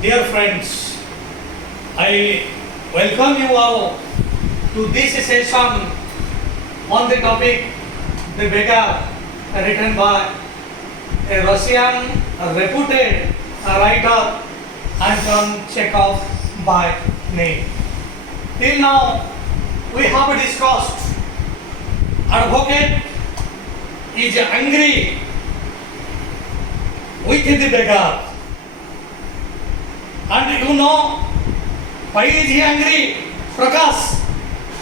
Dear friends, I welcome you all to this session on the topic The Beggar, written by a Russian reputed writer Anton Chekhov by name. Till now, we have discussed advocate is angry with the beggar. And you know why is he angry? Prakash,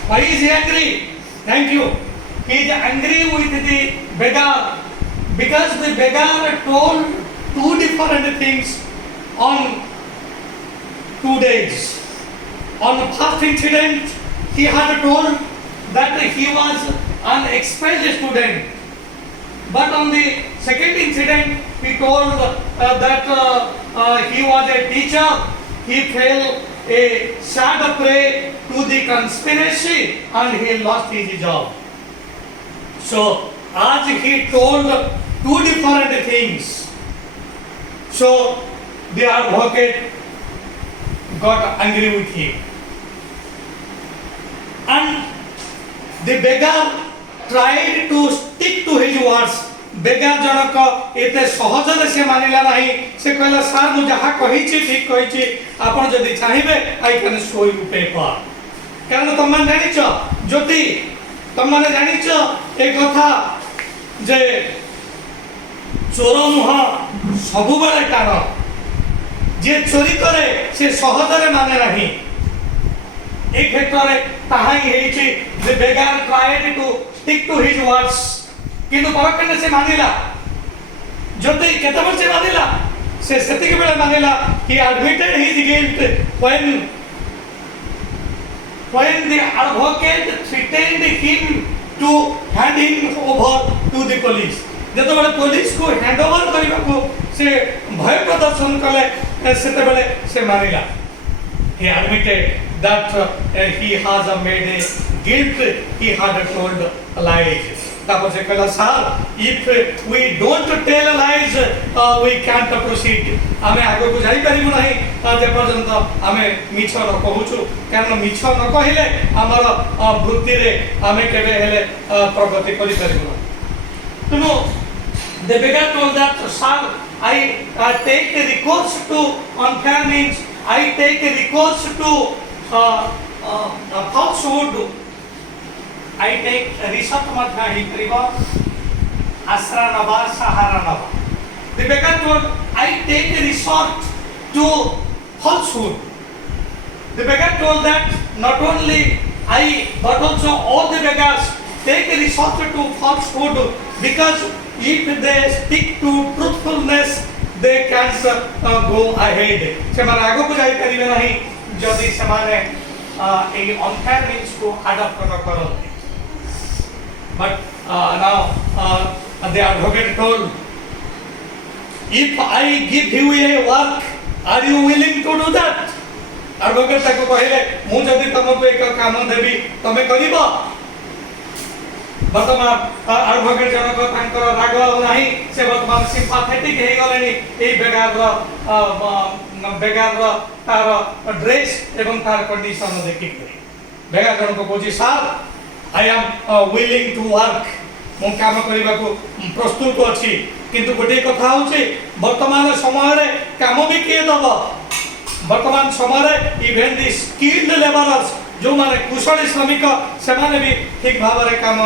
why is he angry? Thank you. He is angry with the beggar because the beggar told two different things on 2 days. On the first incident, he had told that he was an expelled student. But on the second incident, he told that he was a teacher. He fell a sad prey to the conspiracy and he lost his job. So, as he told two different things, so the advocate got angry with him. And the beggar tried to stick to his words. बेगार जनक एते सहजरे से मानिला नहीं से कहला sir मु जहा कहिछि ठीक कहिछि आपण जदि चाहिबे I can show you paper कारण तुम माने जानिछ ज्योति तुम माने जानिछ ए कथा जे चोर मुह सबु बेले टाण जे चोरी करे से सहजरे माने नहीं ए क्षेत्र रे ताहाई हेछि जे beggar tried to stick to his words किंतु परखंड से मानिला ज्योति केतबर से मानिला से सेतिक बेले मानिला he admitted his guilt when the advocate threatened him to hand him over to the police जेतबेले पुलिस को हैंड ओवर करबा को से भय प्रदर्शन कले सेते बेले से मानिला he admitted that he has made a guilt he had told lies तापर से कहला sir if we don't tell lies we can't proceed आमे आगो को जाई परिबु नाही जे पर्यंत आमे मिछ न कहूछु कारण मिछ न कहिले हमर वृत्ति रे आमे केबे हेले प्रगति करि परिबु तुनो the beggar told that sir I take a recourse to unfair means I take a recourse to falsehood I take research madhya hi kariba asra naba sahara naba the beggar told I take a resort to falsehood the beggar told that not only I but also all the beggars take a resort to falsehood because if they stick to truthfulness they can go ahead semane ago ko jai karibe nahi jodi semane ei unfair means ko adopt na karon but now the advocate told if I give you a work are you willing to do that advocate ताको कहले मु जदी तुमको एक काम देबी तमे करिबो वर्तमान advocate जनक तांकर राग नाही से वर्तमान सिम्पैथेटिक हे गलेनी ए बेगार तार ड्रेस एवं तार कंडीशन देखि बेगार जनक कोजी सर I am willing to work मु काम करबा को प्रस्तुत अछि किंतु गोटे कथा होछि वर्तमान समय रे काम भी के दबो वर्तमान समय रे इवन द स्किल्ड लेबरर्स जो माने कुशल श्रमिक से माने भी ठीक भाव रे काम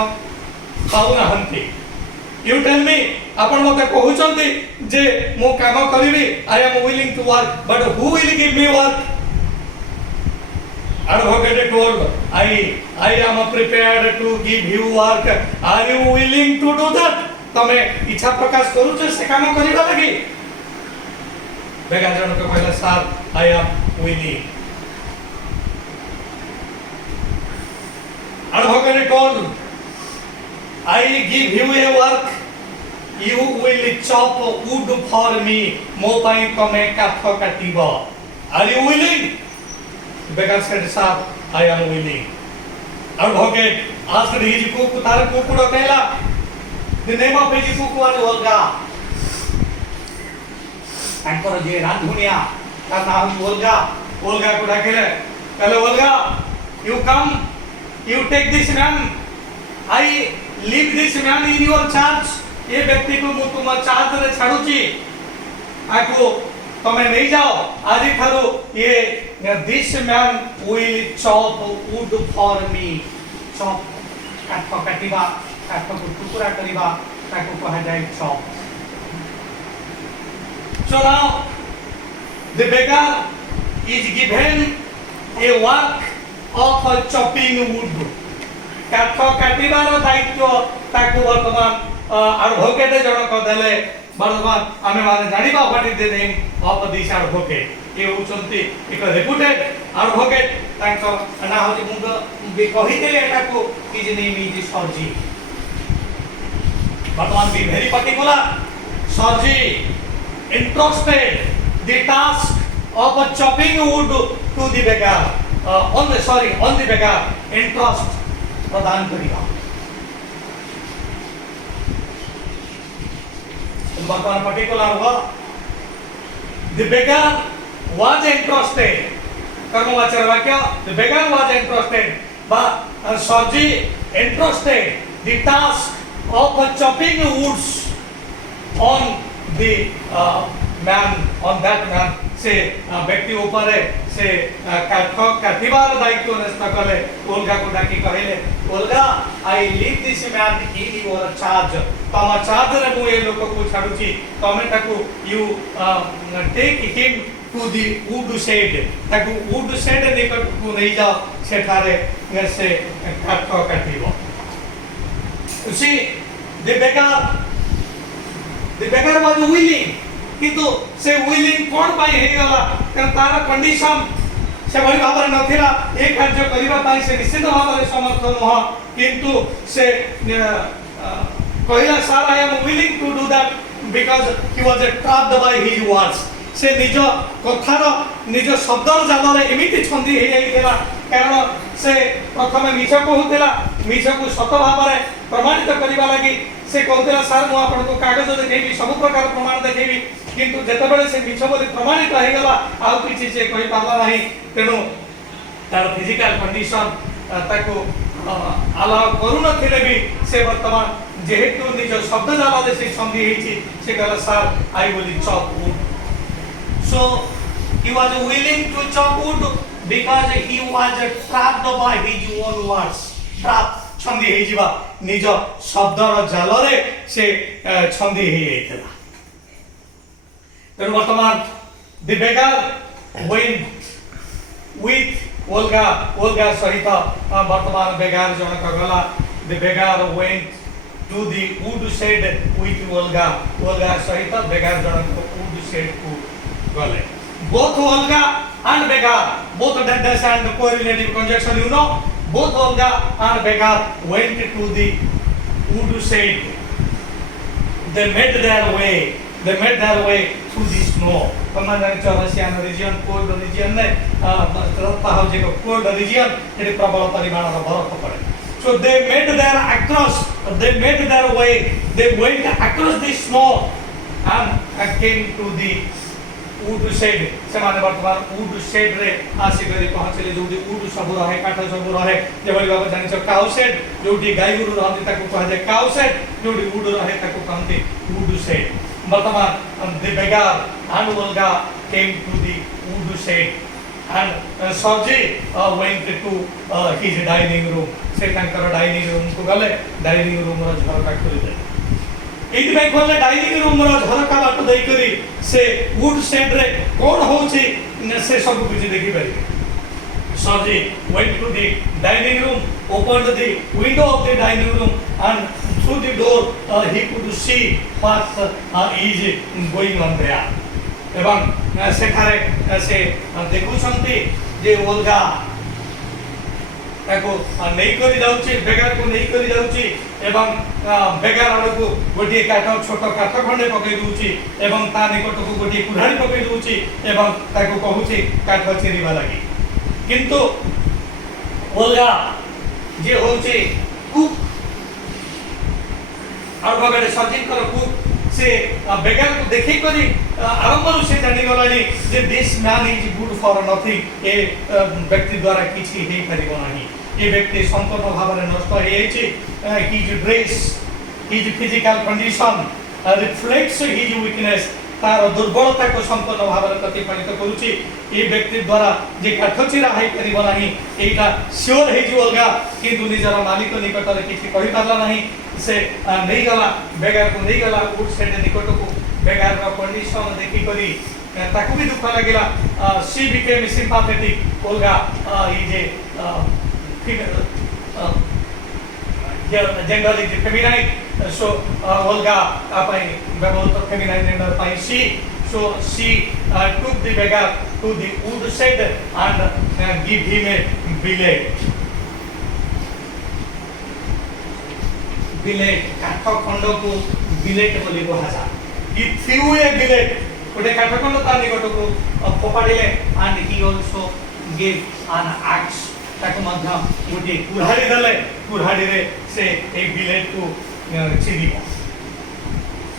पाउ ना हंती यू टेल मी आपण मते कहउचंती जे मु काम करबी I am willing to work but who will give me work advocate told I am prepared to give you work are you willing to do that तमे इच्छा प्रकाश करू छ से काम करिबा लागि बेगार जनक कहला sir I am willing advocate told I give you a work you will chop wood for me mo pai tame kath katibo are you willing beggar said sir I am willing advocate asked his cook tar kukudo kehla the name of his cook was Olga tankor je randhunia तार नाम Olga Olga को डाकिले कहले Olga you come you take this man I leave this man in your charge ये व्यक्ति को मु तुम चार्ज रे छाडुची आको तमे नहीं जाओ आज थारो ये this man will chop wood for me chop काट काटिबा काट को टुकड़ा करिबा ताको कहा जाय chop so now the beggar is given a work of chopping wood काट काटिबार दायित्व ताको वर्तमान एडवोकेट जनक देले वर्तमान आमे माने जानिबा what is the name of this advocate ये होचंती एक रेपुटेड एडवोकेट ताको ना होची मुंड बे कहिदेले एटाको इज नेम इज सर्जी वर्तमान be very particular Sergei entrusted the task of chopping wood to the beggar on the beggar entrust प्रदान करिबा वर्तमान पर्टिकुलर हुआ the beggar was entrusted कर्मवाचक वाक्य the beggar was entrusted but Sarji entrusted the task of chopping woods on the man on that man से व्यक्ति ऊपर से काटिबार दायित्व नष्ट कले ओल्गा को डाकी कहले Olga I leave this man in your charge तम चार्ज रे मु ए लोक को छाडुची तमे ताकू you take him to the wood shed ताकू वुड शेड निकट को नहीं जाओ सेठारे से काट काटिबो she the beggar was willing किंतु से विलिंग कोन पाई हे गला कारण तार कंडीशन से बड़ी भाବରେ नथिला ए कार्य करिबा पाई से निश्चित भाବରେ समर्थ नह किंतु से कहिला sir I am willing to do that because he was trapped by his words से निज कथार निज शब्दर जालरे एमिति छंदी हे जाइतेला कारण से प्रथम मिछ कहूतेला मिछ को सत भाବରେ प्रमाणित करिबा लागि से कहूतेला सर मु आपन को कागज देखेबी सब प्रकार प्रमाण देखेबी किंतु जेतेबेले से मिछ बोली प्रमाणित हे गला आ किछि से कहि पाला नाही तेनु तार फिजिकल कंडीशन ताको अलाउ करू नथिले भी से वर्तमान जेहेतु निज शब्द जालरे से संधि हेछि से कहला sir I will chop wood so he was willing to chop wood because he was trapped by his own words trap छंदी हे जिबा निज शब्दर जालरे से छंदी हे हेतला तेनु वर्तमान the beggar went with Olga सहित वर्तमान बेगार जनक गला the beggar went to the wood shed with Olga सहित बेगार जनक wood shed को गले both Olga and beggar both dash and correlative conjunction you know both Olga and beggar went to the wood shed they made their way through the snow commander Russian region cold region ने तरता हो जे cold region eighty प्रबल परिमाण रो बरफ पड़े so they made their way they went across the snow and came to the wood shed से माने वर्तमान wood shed रे आसी करी पहुंचले जोडी wood सब रहे काठ सब रहे जे बली बाबा जानि छ काउ shed जोडी गाय गुरु रहନ୍ତି ताको कहा जाय काउ shed जोडी wood रहे ताको कहନ୍ତି wood shed वर्तमान the beggar and Olga came to the wood shed and Sarji went to his dining room से तांकर डाइनिंग रूम को गले डाइनिंग रूम रो झरका खोली दे एति भाई खोले डाइनिंग रूम रो झरका बाट देई करी से वुड शेड रे कोन होची से सब कुछ देखि पारि Sarji went to the dining room opened the window of the dining room and through the door he could see what is going on there एवं सेठारे से देखुछंती जे ओल्गा ताको नहीं करी जाउची बेगार को नहीं करी जाउची एवं बेगार को गोटी काठ छोट काठ खंडे पकई दूची एवं ता निकट को गोटी कुढ़ाड़ी पकई दूची एवं ताको कहूची काठ चेरीबा लागि किंतु ओल्गा जे होची कुक और बगड़े सजिन कर कुक से बेगार को देखी करी आरंभ से जानी गलानी जे this man is good for nothing ए व्यक्ति द्वारा किछि हे परिबो नाही ए व्यक्ति संपूर्ण भाव में नष्ट हो जाइछि his dress his physical condition reflects his weakness तार दुर्बलता को संपूर्ण भाव में प्रतिफलित करुछि ए व्यक्ति द्वारा जे काठचिरा है परिबो नाही एटा श्योर हे जो अलगा किंतु निजर मालिक निकट रे किछि कहि पारला नाही से नहीं गला बेगार को नहीं गला उठ से निकट को बेगार रो कंडीशन देखि करी ताकू भी दुख लागिला सी बिकेम सिंपैथेटिक अलगा ये जे gender is feminine so Olga apai ব্যবহৃত feminine gender pai she so she took the beggar to the woodshed and give him a billet काठ खंड को बिलेट बोली कहा he threw a billet गोटे काठ खंड ता निकट को फोपाडिले and he also gave an axe ताको मध्य गोटे कुल्हाड़ी देले कुल्हाड़ी रे से ए बिलेट को चिरिबो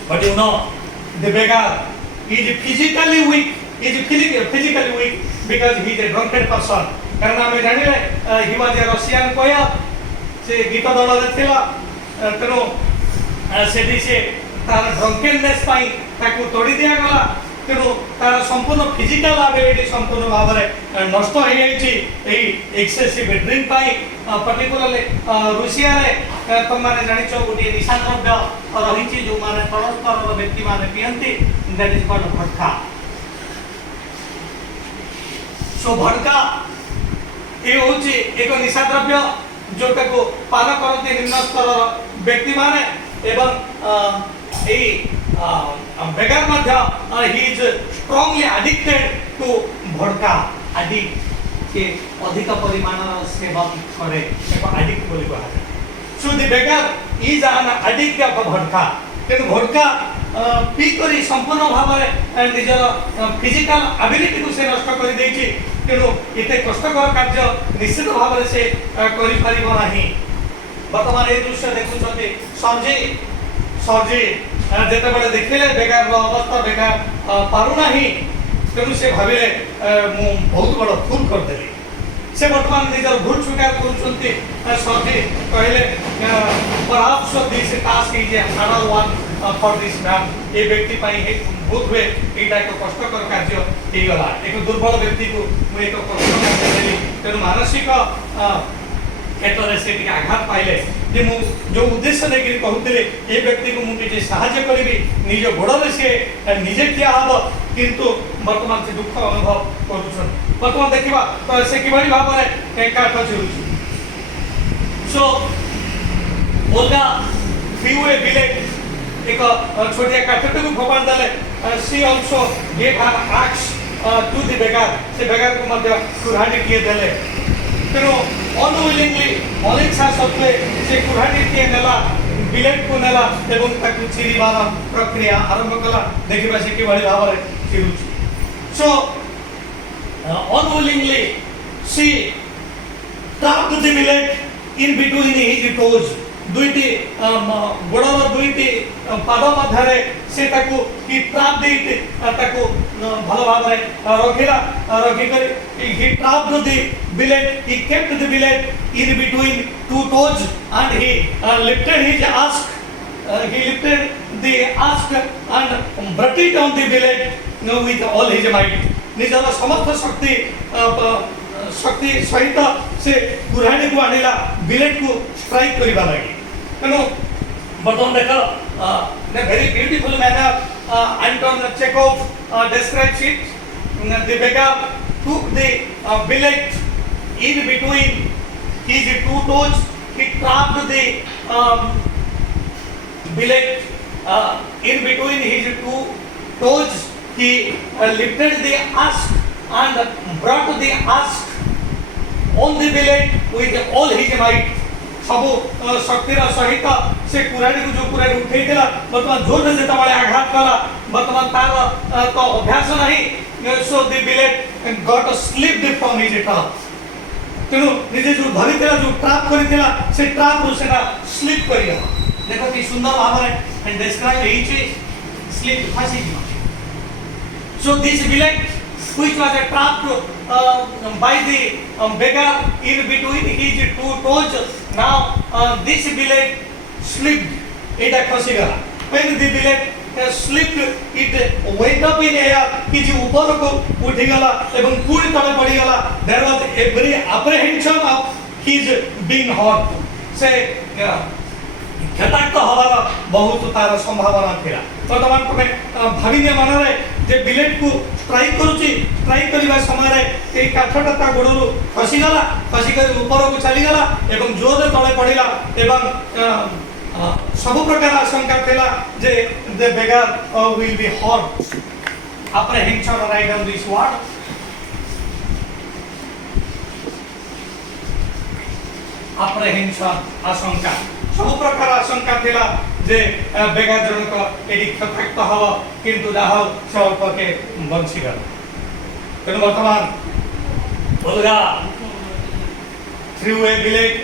but you know the beggar is physically weak because he is a drunkard person कारण हमें जानिले he was a Russian choir से गीत दल रे थिला तेनो सेठी से तार ड्रंकेननेस पाई ताको तोड़ी दिया गला तेनो तार संपूर्ण फिजिकल एबिलिटी संपूर्ण भाव में नष्ट हो जाइछि एई एक्सेसिव ड्रिंक पाई पर्टिकुलरली रूसिया रे तुम माने जानिछो गोटे निशा द्रव्य रहिछि जो माने परस्पर व्यक्ति माने पियंती दैट इज कॉल्ड भटका सो भटका ए होछि एक निशा द्रव्य जोटा को पान करते निम्न स्तर व्यक्ति माने एवं ए बेगार मध्य he is strongly addicted to vodka addict के अधिक परिमाण सेवन करे एक एडिक्ट बोली कहा so the beggar is an addict of vodka then भड़का पी करी संपूर्ण भाव में निजर फिजिकल एबिलिटी को से नष्ट कर देछि तेनु एते कष्टकर कार्य निश्चित भाव में से करि परिबो नाही वर्तमान ए दृश्य देखुछते सरजी जेते बड़े देखिले बेगार रो अवस्था बेगार पारु नाही तेनु से भाबिले मु बहुत बड़ भूल कर देली से वर्तमान निजर भूल स्वीकार करूछंती सरजी कहले perhaps this task is a harder one for this man ए व्यक्ति पाई एक बहुत हुए एटा एक कष्टकर कार्य हे गला एक दुर्बल व्यक्ति को मु एक कष्ट कार्य देली तेनु मानसिक क्षेत्र से आघात पाइले जे मु जो उद्देश्य लेकिन कहूतिले ए व्यक्ति को मु किछि सहायता करिवि निज गोडरे से निजे किया हबो किंतु वर्तमान से दुख अनुभव करूछन वर्तमान देखिबा तो से किबळी भाव रे काठ चिरुछु so Olga threw a billet एक छोटिया काठटे को फोपाड़ देले she also gave an axe to the beggar से बेगार को मध्य कुल्हाड़ी किए देले तेणु अनविलिंगली अनिच्छा सत्वे से कुल्हाड़ी किए नेला बिलेट को नेला एवं ताकु चिरिबार प्रक्रिया आरंभ कला देखिबा से किबळी भाव रे चिरुछु so unwillingly she trapped the billet in between his toes दुईटी गोड़र दुईटी पाद मध्य से ताकू ही ट्राप देते ताकू भल भाव में रखिला रखि कर he trapped the billet he kept the billet in between two toes and he lifted his आस्क he lifted the ask and brought it on the billet with all his might निजर समस्त शक्ति सहित से कुल्हाड़ी को आनिला बिलेट को strike करिबा लागि तेनो बटन देख in a very beautiful manner Anton Chekhov describes it the beggar took the billet in between his two toes he trapped the billet in between his two toes he lifted the ask and brought the ask on the billet with all his might सब शक्तिर सहित से कुराड़ी को जो कुराड़ी उठेइला वर्तमान जोर से जेतबळे आघात कला वर्तमान तार तो अभ्यास नहीं so the billet got slipped from his trap तेनु निजे जो धरितेला जो ट्रैप करितेला से ट्रैप रु सेटा स्लिप करिया देखो कि सुंदर भाव रे एंड डिस्क्राइब हेइछि स्लिप फासी दियो so this billet which was trapped by the beggar in between his two toes now this billet slipped it खसी गला when the billet slipped it went up in air किछि ऊपर को उठी गला एवं पूरी तले पड़ी गला there was every apprehension of his being hurt से क्षताक्त हवार बहुत तार संभावना थिला वर्तमान तमे भाविने मनरे जे बिलेट को स्ट्राइक करबा समय रे ए काठटा ता गोडरू खसी कर ऊपर को चली गला एवं जोर तळे पड़िला एवं सब प्रकार आशंका थिला जे the beggar will be hurt apprehension right on this word apprehension आशंका सब प्रकार आशंका थिला जे बेगर जनक एडी क्षताक्त हव किंतु जाहो स्वल्प के बंची गल तेणु वर्तमान बोलगा threw a billet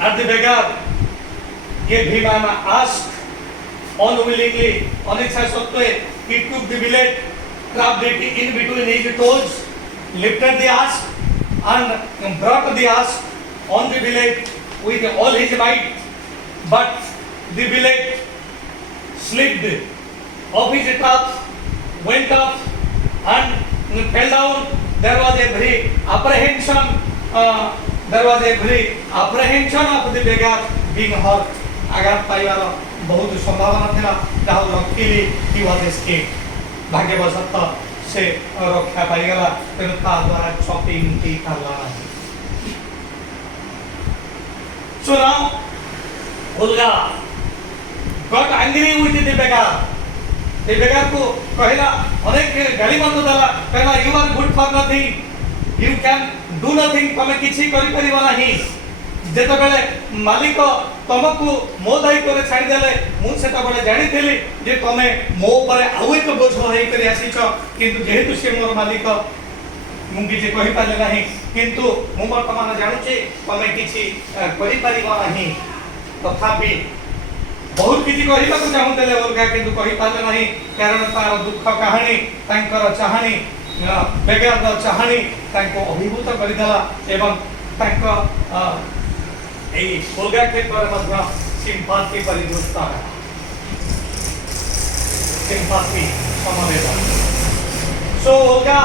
at the beggar gave him an ask unwillingly अनिच्छा सत्वे he took the billet trapped it in between his toes lifted the ask and brought the ask on the billet with all his might but the billet slipped off his trap went up and fell down there was every apprehension of the beggar being hurt आघात पाइबार बहुत संभावना थिला ताहा luckily he was escaped भाग्यवशत से रक्षा पाई गला तेणु ता द्वारा क्षति मुक्ति करला so now Olga got angry with the beggar को कहला अनेक गाली मंद दला कहला you are good for nothing you can do nothing तमे किछि करि परिबा नाही जेते बेले मालिक तमको मो दायित्व रे छाड़ी देले मु सेता बेले जानि थिली जे तमे मो ऊपर आउ एक बोझ होई करी आसीछ किंतु जेहेतु से मोर मालिक मु किछि कहि पाले नाही किंतु मु वर्तमान जानुछि तमे किछि करि परिबा नाही तथापि बहुत किछि कहिबा को चाहुतेले ओलगा किंतु कहि पाले नाही कारण तार दुख कहानी तांकर चाहनी बेगार चाहनी तांको अभिभूत करिदला एवं तांको ए ओलगा क्षेत्र मध्ये सिंपैथी परिदृष्टा सिंपैथी समवेदना so Olga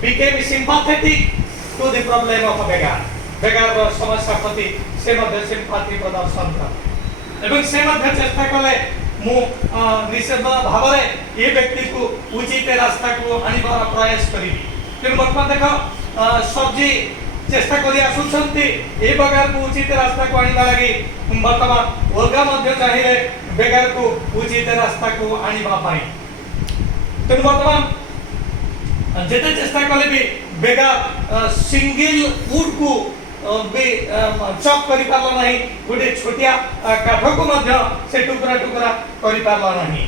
became sympathetic to the problem of a beggar समस्या प्रति से मध्ये सिंपैथी प्रदर्शन कर एवं से मध्ये चेष्टा कले मु निश्चित भाव रे ये व्यक्ति को उचित रास्ता को आनिबार प्रयास करिबी तेन वर्तमान देखो सबजी चेष्टा करी आसुछंती ए बेगार को उचित रास्ता को आनिबा लागि वर्तमान ओलगा मध्ये चाहिए बेगार को उचित रास्ता को आनिबा पाई तेन वर्तमान जेते चेष्टा कले भी बेगार सिंगल वुड को बे चॉप करि पारला नाही गोटे छोटिया काठ को मध्ये से टुकड़ा टुकड़ा करि पारला नाही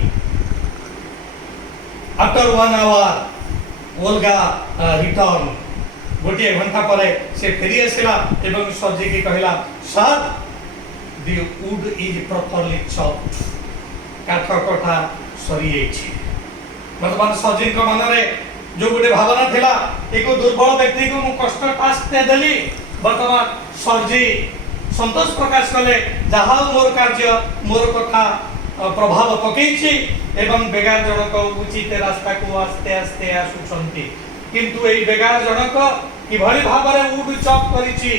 आफ्टर 1 आवर ओलगा रिटर्न गोटे घंटा परे से फेरी आसिला एवं सजी की कहला sir the wood is properly chopped काठ कोठा सरी एछि वर्तमान सजी को मन रे जो गोटे भावना थिला एको दुर्बल व्यक्ति को मु कष्ट टास्क दे देली वर्तमान सरजी संतोष प्रकाश कले जहा मोर कार्य मोर कथा प्रभाव पकेछि एवं बेगार जनक उचित रास्ता को आस्ते आस्ते आसुछंती किंतु एई बेगार जनक कि भली भाबरे उड चॉप करिछि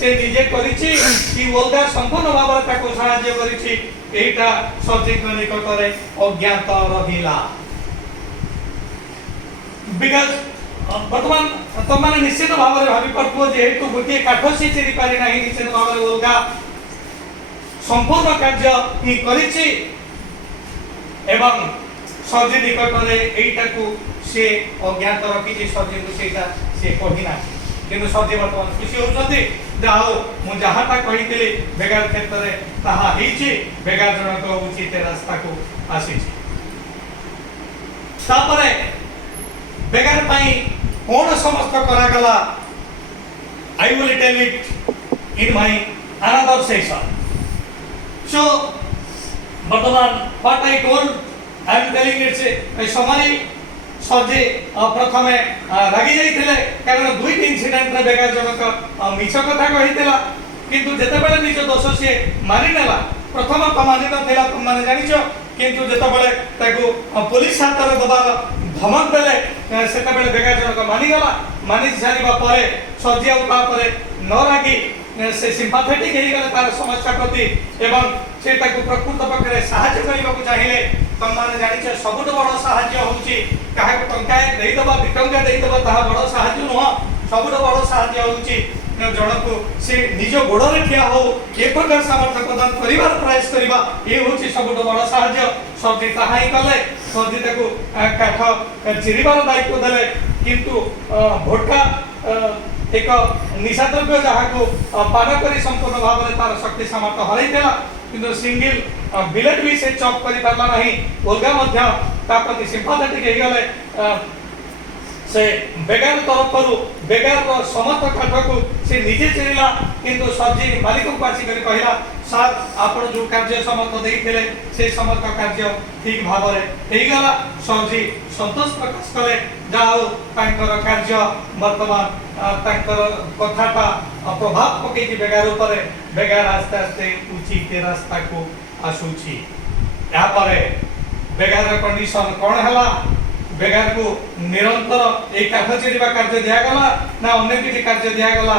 से निजे करिछि कि ओलगा संपूर्ण भाबरे ताको सहाय्य करिछि एटा सरजी निकटरे अज्ञात रहिला बिकॉज़ वर्तमान तमाने निश्चित भाव में भावी पड़ो जेहेतु गोटे काठ से चेरी पारि ना निश्चित भाव में ओलगा संपूर्ण कार्य ही करिछि एवं सर्जी निकट रे एटा को से अज्ञात रखिछि सर्जी को सेटा से कहिना किंतु सर्जी वर्तमान खुशी होछथि जाओ मु जहाटा कहितले बेगार क्षेत्र रे ताहा हिछि बेगार जनक उचित रास्ता को आसीछि तापरे बेगार पाई कौन समस्त करा गला I will tell it in my another session so वर्तमान what I told I am telling it's a summary सजे प्रथमे रागी जाइथिले कारण दुईटी इंसिडेंट रे बेगार जनक मिछ कथा कहितला किंतु जेतेबेले निज दोष से मानि नेला प्रथम तो मानि नथिला तुम माने जानिछो किंतु जेतेबेले ताकू पुलिस हाथ रे दबार धमक देले सेतेबेले बेगार जनक मानि गला मानि सारिबा परे सजिया उपा परे न रागी से सिंपैथेटिक हे गले तार समस्या प्रति एवं से ताकू प्रकृत पक्षरे सहायता करबा को चाहिले तुम माने जानिछो सबुठ बड़ सहायता होउची काहे को टंका देई दबा 2 टंका देई दबा ता बड़ सहायता नुह सबुठ बड़ सहायता होउची जनकू से निज गोड़े ठिया हो ए प्रकार सामर्थ्य प्रदान करिवार प्रयास करिबा ए होची सबुठ बड़ सहायता सर्दी ताहाई कले सर्दी ताकू काठ चिरिबार दायित्व देले किंतु भोटका एक निशा द्रव्य जहाँ को पान करी संपूर्ण भाव में तार शक्ति सामर्थ्य हरईला किंतु सिंगल बिलेट भी से चॉप करि पारला नहीं ओलगा मध्य ता प्रति सिंपैथेटिक हे गले से बेगार तरफ बेगार समस्त काठ को से निजे चिरिला किंतु सब्जी मालिक को आसी करी कहला सर आपण जो कार्य समर्थ देइथिले से समर्थ कार्य ठीक भाव रे हेई गला सब्जी संतोष प्रकाश कले जाओ तांकर कार्य वर्तमान तांकर कथाटा प्रभाव पकेति बेगार ऊपर बेगार आस्ते आस्ते उचित रास्ता को आसुची या परे बेगार कंडीशन कोन हला बेगार को निरंतर एक काठ चिरिबा कार्य दिया गला ना अन्य किछि कार्य दिया गला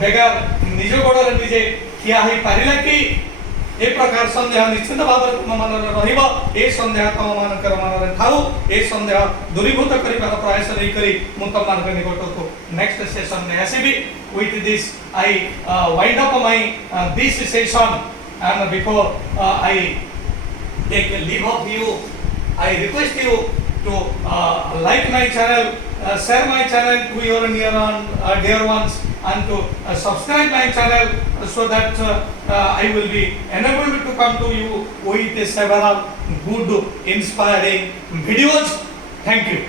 बेगार निज गोड़े निजे ठिया होई पारिला कि ए प्रकार संदेह निश्चित भाव तुम मन रहिबो ए संदेह तुम मानकर मन रे थाउ ए संदेह दूरीभूत करिबार प्रयास नै करी मु तुम मान निकट को नेक्स्ट सेशन में आसीबी with this I wind up my this session and before I take leave of you I request you to like my channel, share my channel to your dear ones, and to subscribe my channel so that I will be enabled to come to you with several good, inspiring videos. Thank you.